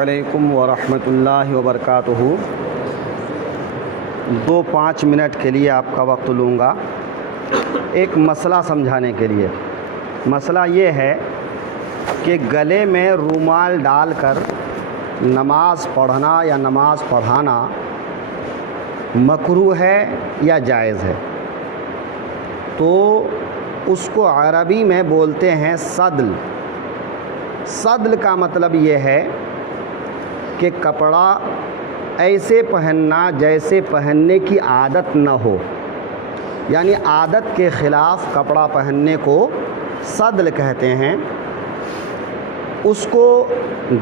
علیکم ورحمۃ اللہ وبرکاتہ۔ 2-5 منٹ کے لیے آپ کا وقت لوں گا ایک مسئلہ سمجھانے کے لیے۔ مسئلہ یہ ہے کہ گلے میں رومال ڈال کر نماز پڑھنا یا نماز پڑھانا مکروہ ہے یا جائز ہے؟ تو اس کو عربی میں بولتے ہیں صدل۔ صدل کا مطلب یہ ہے کہ کپڑا ایسے پہننا جیسے پہننے کی عادت نہ ہو، یعنی عادت کے خلاف کپڑا پہننے کو صدل کہتے ہیں۔ اس کو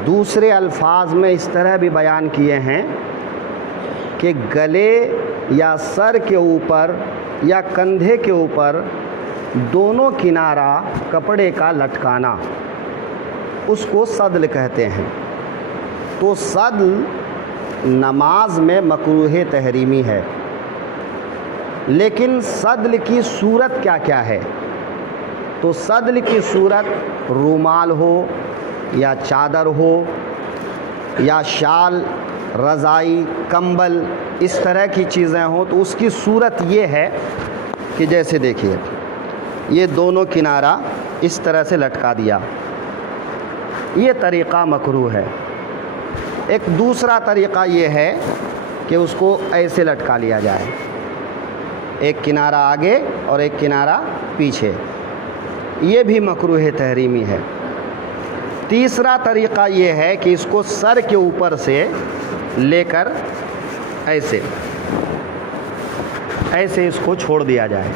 دوسرے الفاظ میں اس طرح بھی بیان کیے ہیں کہ گلے یا سر کے اوپر یا کندھے کے اوپر دونوں کنارہ کپڑے کا لٹکانا، اس کو صدل کہتے ہیں۔ تو صدل نماز میں مکروہ تحریمی ہے، لیکن صدل کی صورت کیا کیا ہے؟ تو صدل کی صورت رومال ہو یا چادر ہو یا شال، رضائی، کمبل، اس طرح کی چیزیں ہوں تو اس کی صورت یہ ہے کہ جیسے دیکھیے یہ دونوں کنارہ اس طرح سے لٹکا دیا، یہ طریقہ مکروہ ہے۔ ایک دوسرا طریقہ یہ ہے کہ اس کو ایسے لٹکا لیا جائے، ایک کنارہ آگے اور ایک کنارہ پیچھے، یہ بھی مکروہ تحریمی ہے۔ تیسرا طریقہ یہ ہے کہ اس کو سر کے اوپر سے لے کر ایسے اس کو چھوڑ دیا جائے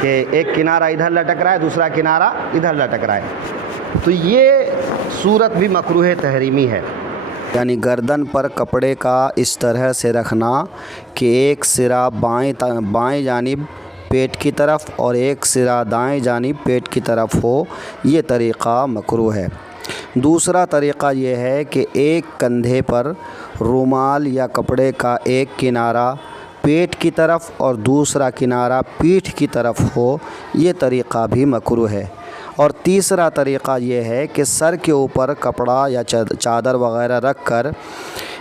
کہ ایک کنارہ ادھر لٹک رہا ہے، دوسرا کنارہ ادھر لٹک رہا ہے، تو یہ صورت بھی مکروہ تحریمی ہے۔ یعنی گردن پر کپڑے کا اس طرح سے رکھنا کہ ایک سرا بائیں جانب پیٹ کی طرف اور ایک سرا دائیں جانب پیٹ کی طرف ہو، یہ طریقہ مکروہ ہے۔ دوسرا طریقہ یہ ہے کہ ایک کندھے پر رومال یا کپڑے کا ایک کنارہ پیٹ کی طرف اور دوسرا کنارہ پیٹھ کی طرف ہو، یہ طریقہ بھی مکروہ ہے۔ اور تیسرا طریقہ یہ ہے کہ سر کے اوپر کپڑا یا چادر وغیرہ رکھ کر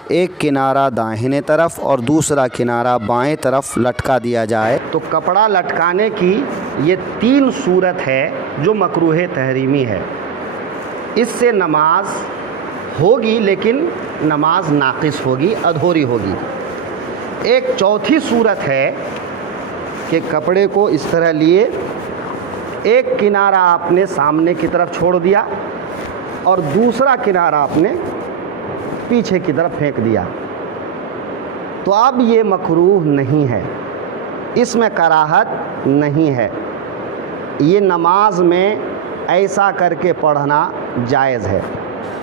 ایک کنارہ داہنے طرف اور دوسرا کنارہ بائیں طرف لٹکا دیا جائے۔ تو کپڑا لٹکانے کی یہ 3 صورت ہے جو مکروہ تحریمی ہے۔ اس سے نماز ہوگی لیکن نماز ناقص ہوگی، ادھوری ہوگی۔ ایک چوتھی صورت ہے کہ کپڑے کو اس طرح لیے، ایک کنارہ آپ نے سامنے کی طرف چھوڑ دیا اور دوسرا کنارہ آپ نے پیچھے کی طرف پھینک دیا، تو اب یہ مکروہ نہیں ہے، اس میں کراہت نہیں ہے، یہ نماز میں ایسا کر کے پڑھنا جائز ہے۔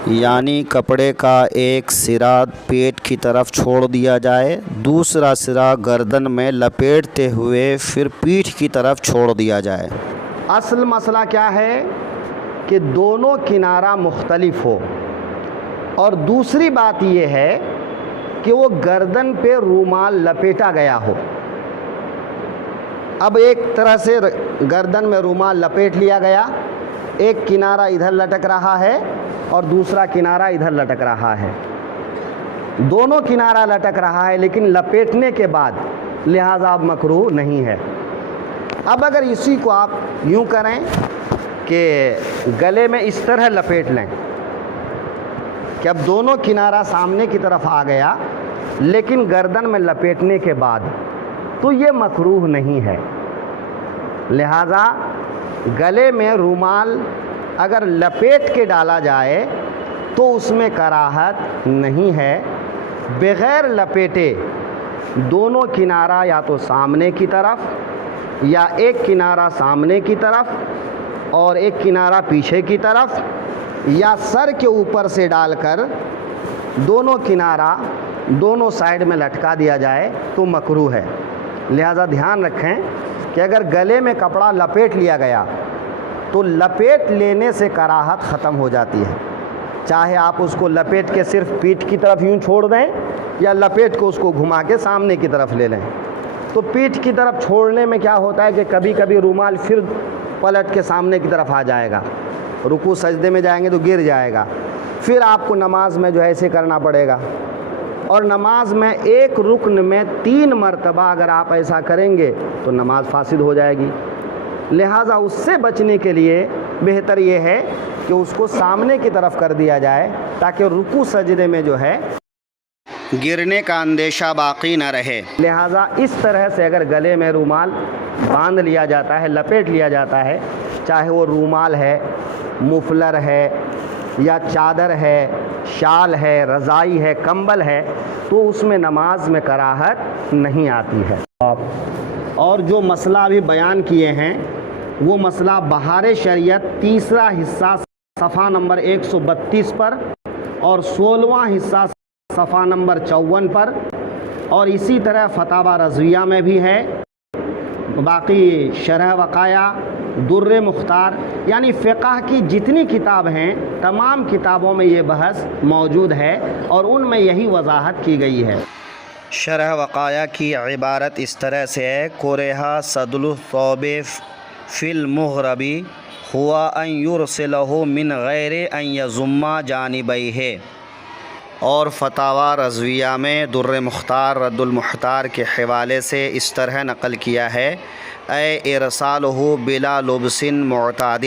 یعنی کپڑے کا ایک سرا پیٹ کی طرف چھوڑ دیا جائے، دوسرا سرا گردن میں لپیٹتے ہوئے پھر پیٹھ کی طرف چھوڑ دیا جائے۔ اصل مسئلہ کیا ہے کہ دونوں کنارہ مختلف ہو، اور دوسری بات یہ ہے کہ وہ گردن پہ رومال لپیٹا گیا ہو۔ اب ایک طرح سے گردن میں رومال لپیٹ لیا گیا، ایک کنارہ ادھر لٹک رہا ہے اور دوسرا کنارہ ادھر لٹک رہا ہے، دونوں کنارہ لٹک رہا ہے لیکن لپیٹنے کے بعد، لہذا اب مکروہ نہیں ہے۔ اب اگر اسی کو آپ یوں کریں کہ گلے میں اس طرح لپیٹ لیں کہ اب دونوں کنارہ سامنے کی طرف آ گیا لیکن گردن میں لپیٹنے کے بعد، تو یہ مکروہ نہیں ہے۔ لہذا گلے میں رومال اگر لپیٹ کے ڈالا جائے تو اس میں کراہت نہیں ہے۔ بغیر لپیٹے دونوں کنارہ یا تو سامنے کی طرف یا ایک کنارہ سامنے کی طرف اور ایک کنارہ پیچھے کی طرف یا سر کے اوپر سے ڈال کر دونوں کنارہ دونوں سائیڈ میں لٹکا دیا جائے تو مکروہ ہے۔ لہذا دھیان رکھیں کہ اگر گلے میں کپڑا لپیٹ لیا گیا تو لپیٹ لینے سے کراہت ختم ہو جاتی ہے، چاہے آپ اس کو لپیٹ کے صرف پیٹھ کی طرف یوں چھوڑ دیں یا لپیٹ کو اس کو گھما کے سامنے کی طرف لے لیں۔ تو پیٹھ کی طرف چھوڑنے میں کیا ہوتا ہے کہ کبھی کبھی رومال پھر پلٹ کے سامنے کی طرف آ جائے گا، رکوع سجدے میں جائیں گے تو گر جائے گا، پھر آپ کو نماز میں جو ہے ایسے کرنا پڑے گا، اور نماز میں ایک رکن میں 3 مرتبہ اگر آپ ایسا کریں گے تو نماز فاسد ہو جائے گی۔ لہٰذا اس سے بچنے کے لیے بہتر یہ ہے کہ اس کو سامنے کی طرف کر دیا جائے تاکہ رکوع سجدے میں جو ہے گرنے کا اندیشہ باقی نہ رہے۔ لہٰذا اس طرح سے اگر گلے میں رومال باندھ لیا جاتا ہے، لپیٹ لیا جاتا ہے، چاہے وہ رومال ہے، مفلر ہے، یا چادر ہے، شال ہے، رضائی ہے، کمبل ہے، تو اس میں نماز میں کراہت نہیں آتی ہے۔ اور جو مسئلہ ابھی بیان کیے ہیں وہ مسئلہ بہار شریعت 3 حصہ صفحہ نمبر 132 پر، اور 16واں حصہ صفحہ نمبر 54 پر، اور اسی طرح فتاوی رضویہ میں بھی ہے، باقی شرح وقایہ، در مختار، یعنی فقہ کی جتنی کتاب ہیں تمام کتابوں میں یہ بحث موجود ہے اور ان میں یہی وضاحت کی گئی ہے۔ شرح وقایہ کی عبارت اس طرح سے ہے: کرہ صدل الثوب فی المغربی ہوا ان یرسلہ من غیر ان یضم جانبیہ۔ اور فتاوی رضویہ میں در مختار رد المحتار کے حوالے سے اس طرح نقل کیا ہے: اے ارسالہ بلا لبس معتاد